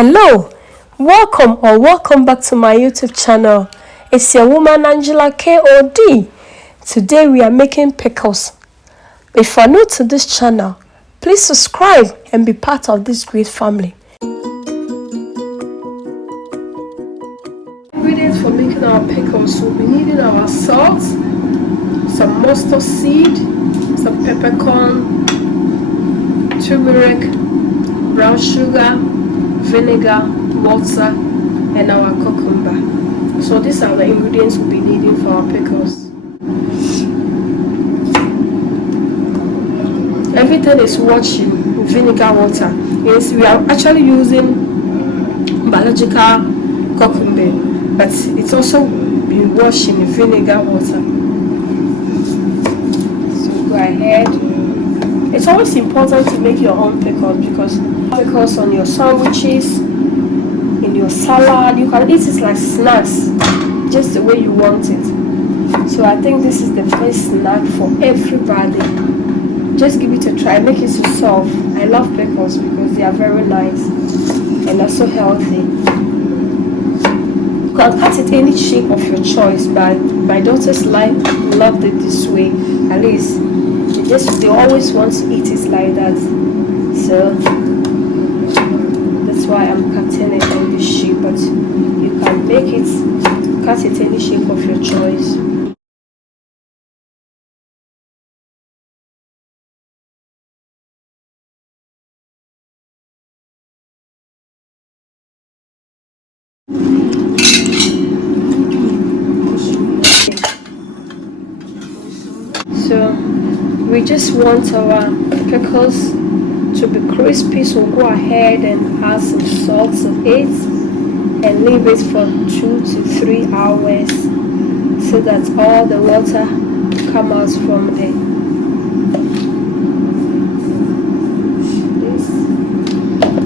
Hello, welcome back to my YouTube channel. It's your woman Angela KOD. Today we are making pickles. If you are new to this channel, please subscribe and be part of this great family. Ingredients for making our pickles: we'll be needing our salt, some mustard seed, some peppercorn, turmeric, brown sugar, vinegar, water, and our cucumber. So these are the ingredients we'll be needing for our pickles. Everything is washed in vinegar water. Yes, we are actually using biological cucumber, but it's also been washed in vinegar water. So go ahead. It's always important to make your own pickles because pickles on your sandwiches, in your salad, you can eat it like snacks, just the way you want it. So I think this is the best snack for everybody. Just give it a try, make it yourself. I love pickles because they are very nice and also healthy. You can cut it any shape of your choice, but my daughters loved it this way. At least they always want to eat it like that. So that's why I'm cutting it in this shape, but you can cut it any shape of your choice. So we just want our pickles to be crispy, so go ahead and add some salt to it and leave it for 2 to 3 hours so that all the water come out from it.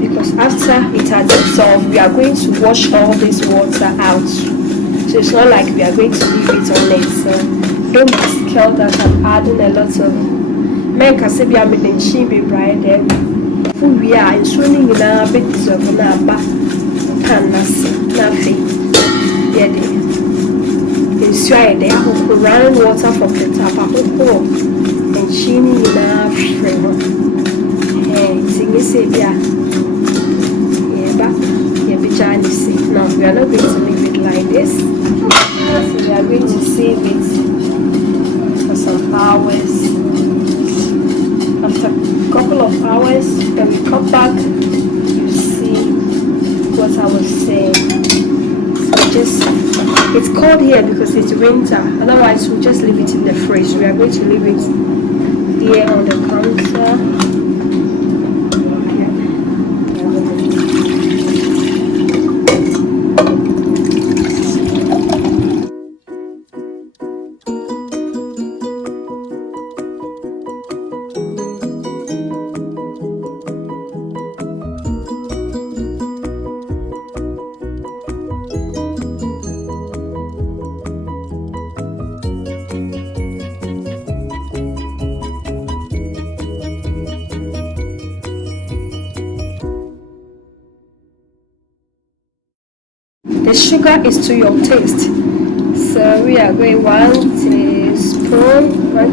Because after it has dissolved, we are going to wash all this water out. So it's not like we are going to leave it on it. So don't be scared that I'm adding a lot of men can say I'm in chibi bride there. We are in swimming in a bit of an abba panas, nothing. Yeah, in Sweden, they have running water from the tap and chimney in a frame. Hey, sing it, yeah, but yeah, be Chinese. Now we are not going to leave it like this. So we are going to save it for some hours. After a couple of hours, when we come back, you see what I was saying. So it's cold here because it's winter. Otherwise, we'll just leave it in the fridge. We are going to leave it here on the counter. The sugar is to your taste. So we are going 1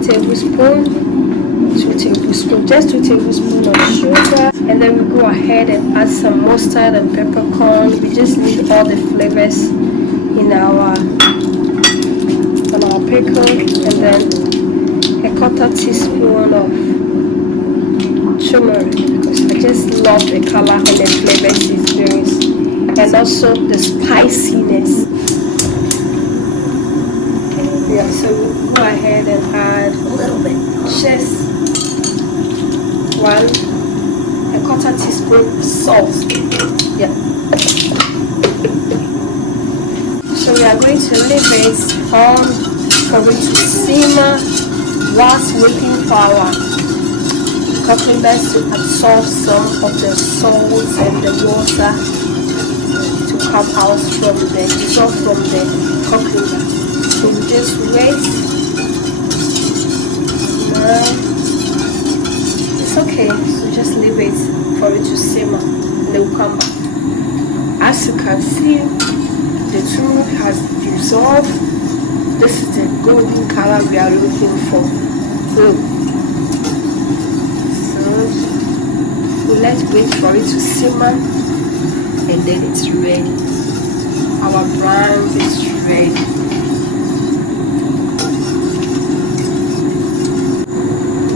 tablespoon, 2 tablespoons, just 2 tablespoons of sugar, and then we go ahead and add some mustard and peppercorn. We just need all the flavors in our pickle, and then a 1/4 teaspoon of turmeric because I just love the color and the flavors it brings. And also the spiciness. Yeah, so we'll go ahead and add a little bit, just 1/4 teaspoon salt. Yeah. So we are going to leave it on for it to simmer whilst waiting for our cucumbers to absorb some of the salt and the water come out from the dissolve from the cucumber. So we just wait. It's okay. So just leave it for it to simmer and then we'll come back. as you can see, the turmeric has dissolved. This is the golden color we are looking for. Look. So let's wait for it to simmer, and then it's ready. Our brine is ready.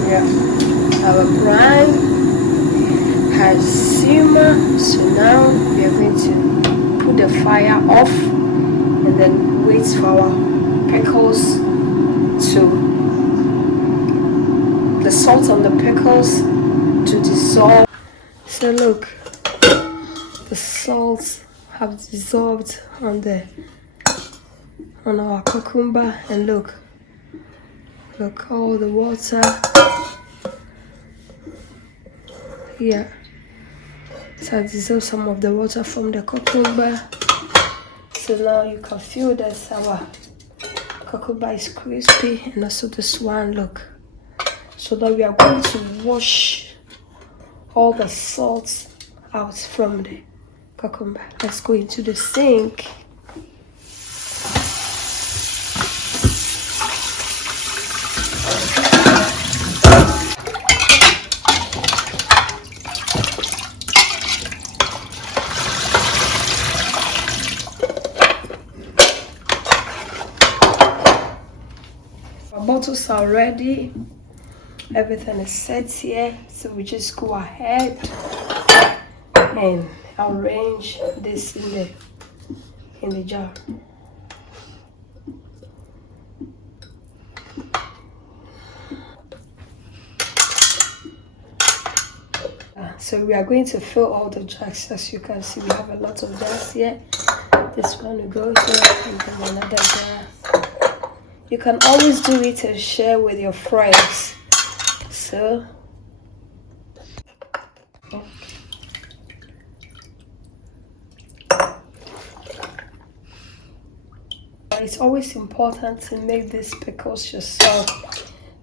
Yeah, our brine has simmered. So now we are going to put the fire off and then wait for our pickles to the salt on the pickles to dissolve. So look, the salts have dissolved on our cucumber, and look all the water. Yeah, so I dissolved some of the water from the cucumber. So now you can feel that our cucumber is crispy, and also this one, look. So now we are going to wash all the salts out from the cucumber. Let's go into the sink. Our bottles are ready. Everything is set here, so we just go ahead and arrange this in the jar. So we are going to fill all the jars. As you can see, we have a lot of jars here. This one will go here, and then another jar. You can always do it and share with your friends. So it's always important to make these pickles yourself,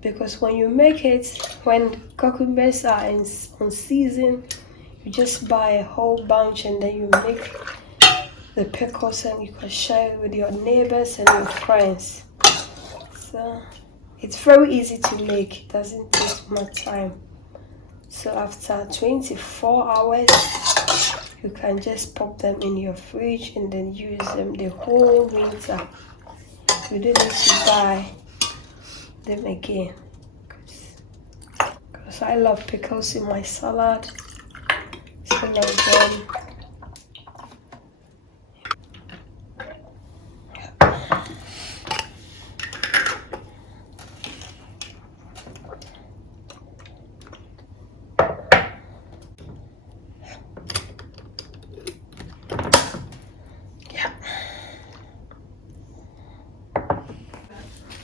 because when you make it, when cucumbers are on season, you just buy a whole bunch and then you make the pickles and you can share it with your neighbors and your friends. So it's very easy to make, it doesn't take much time. So after 24 hours, you can just pop them in your fridge and then use them the whole winter. You don't need to buy them again. Because I love pickles in my salad. So I love them.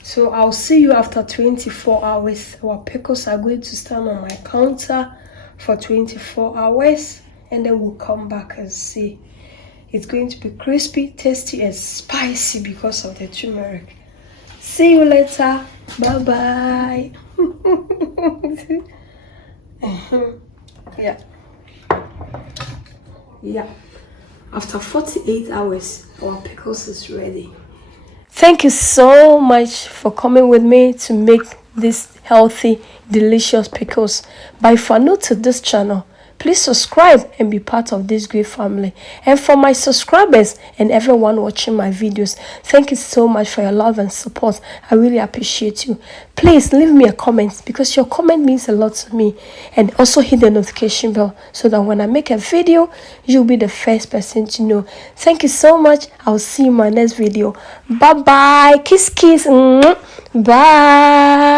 So I'll see you after 24 hours. Our pickles are going to stand on my counter for 24 hours, and then we'll come back and see. It's going to be crispy, tasty, and spicy because of the turmeric. See you later. Bye bye. Yeah. After 48 hours, our pickles is ready. Thank you so much for coming with me to make these healthy, delicious pickles. But if you are new to this channel, please subscribe and be part of this great family. And for my subscribers and everyone watching my videos, thank you so much for your love and support. I really appreciate you. Please leave me a comment, because your comment means a lot to me. And also hit the notification bell so that when I make a video, you'll be the first person to know. Thank you so much. I'll see you in my next video. Bye bye. Kiss kiss. Bye.